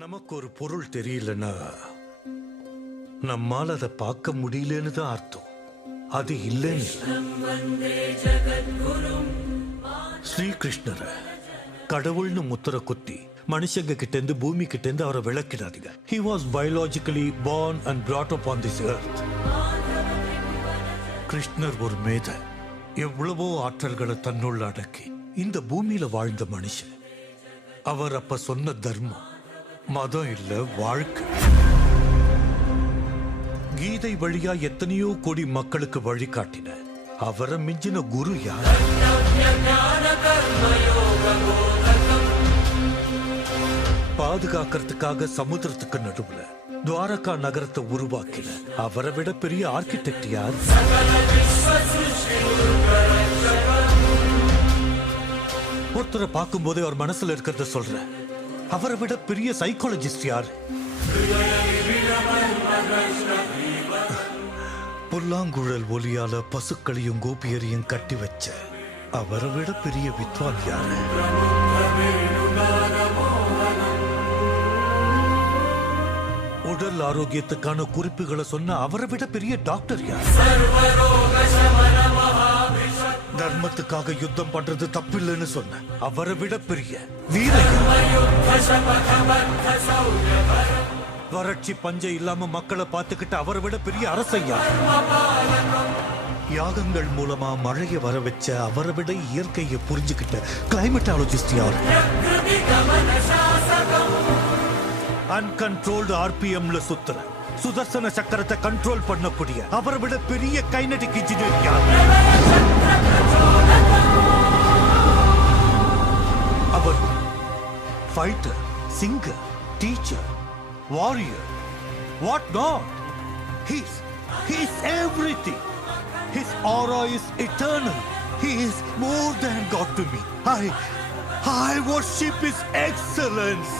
நமக்கு ஒரு பொருள் தெரியலன்னா நம்மால் அதை பார்க்க முடியலன்னு தான் அர்த்தம். அது இல்லைன்னு ஸ்ரீகிருஷ்ணரை கடவுள்னு முத்திர குத்தி மனுஷங்க கிட்ட இருந்து பூமி கிட்ட இருந்து அவரை விளக்கிடாதீங்க. He was biologically born and brought up on this earth. கிருஷ்ணர் ஒரு மேத, எவ்வளவோ ஆற்றல்களை தன்னுள்ள அடக்கி இந்த பூமியில வாழ்ந்த மனுஷன். அவர் அப்ப சொன்ன தர்மம் மதம் இல்ல, வாழ்க்கை. கீதை வழியா எத்தனையோ கோடி மக்களுக்கு வழிகாட்டின அவரை மிஞ்சின குரு யார்? பாதுகாக்கிறதுக்காக சமுத்திரத்துக்கு நடுவுல துவாரகா நகரத்தை உருவாக்கின அவரை விட பெரிய ஆர்கிடெக்ட் யார்? ஒருத்தரை பார்க்கும் போதே அவர் மனசுல இருக்கிறத சொல்ற அவரை விட பெரிய சைக்காலஜிஸ்ட் யார்? புல்லாங்குழல் ஒலியால பசுக்களையும் கோபியரையும் கட்டி வச்ச அவரை விட பெரிய வித்வான் யாரு? உடல் ஆரோக்கியத்துக்கான குறிப்புகளை சொன்ன அவரை விட பெரிய டாக்டர் யார்? தர்மத்துக்காக யுத்தம் பண்றது தப்பில்லைன்னு சொன்ன அவரை விட பெரிய வீரன். வறட்சி பஞ்சம் இல்லாம மக்களை பார்த்துக்கிட்டு அவரை விட பெரிய அரசையா? யாகங்கள் மூலமா மழையை வர வச்ச அவரை விட இயற்கையை புரிஞ்சுக்கிட்ட கிளைமேட்டாலஜிஸ்ட் யார்? அன்கண்ட்ரோல்டு ஆர்பிஎம்ல சுத்துற சுதர்சன சக்கரத்தை கண்ட்ரோல் பண்ணக்கூடிய அவரை விட பெரிய கைனடிக் இன்ஜினியர் யார்? அவர் fighter, singer, teacher, warrior, what not. He is everything. His aura is eternal. He is more than God to me. I worship His excellence.